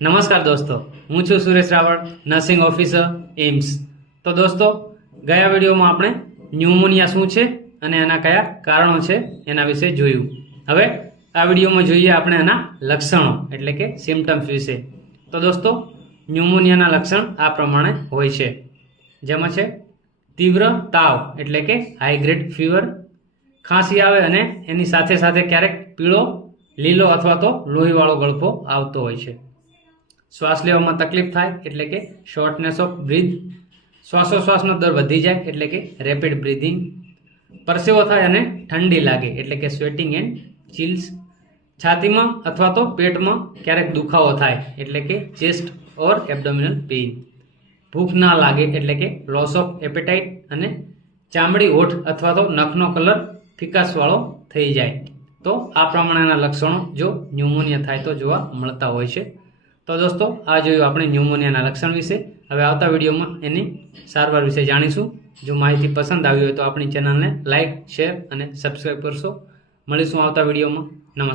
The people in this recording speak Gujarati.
નમસ્કાર દોસ્તો, હું છું Suresh Raval, nursing officer AIIMS તો દોસ્તો, ગયા વિડીયોમાં આપણે ન્યુમોનિયા શું છે અને એના કયા કારણો છે એના વિશે જોયું. હવે આ વિડીયોમાં જોઈએ આપણે એના લક્ષણો, એટલે કે સિમ્ટમ્સ વિશે. તો દોસ્તો, ન્યુમોનિયાના લક્ષણ આ પ્રમાણે હોય છે. જેમાં છે તીવ્ર તાવ, એટલે કે હાઈ ગ્રેડ ફીવર ખાંસી આવે અને એની સાથે સાથે ક્યારેક પીળો, લીલો અથવા તો લોહીવાળો ગળફો આવતો હોય છે. શ્વાસ લેવામાં તકલીફ થાય એટલે કે શોર્ટનેસ ઓફ બ્રીથ શ્વાસોશ્વાસનો દર વધી જાય એટલે કે રેપિડ બ્રિથિંગ પરસેવો થાય અને ઠંડી લાગે એટલે કે સ્વેટિંગ એન્ડ ચિલ્સ છાતીમાં અથવા તો પેટમાં ક્યારેક દુખાવો થાય એટલે કે ચેસ્ટ ઓર એબડોમિનલ પેઇન ભૂખ ના લાગે એટલે કે લોસ ઓફ એપેટાઇટ અને ચામડી ઓઠ અથવા તો નખનો કલર ફિકાસવાળો થઈ જાય. તો આ પ્રમાણેના લક્ષણો જો ન્યુમોનિયા થાય તો જોવા મળતા હોય છે. તો દોસ્તો, આ જોયું આપણે ન્યુમોનિયાના લક્ષણ વિશે. હવે આવતા વિડીયોમાં એની સારવાર વિશે જાણીશું. જો માહિતી પસંદ આવી હોય તો આપણી ચેનલને લાઇક શેર અને સબસ્ક્રાઈબ કરશો. મળીશું આવતા વિડીયોમાં. નમસ્કાર.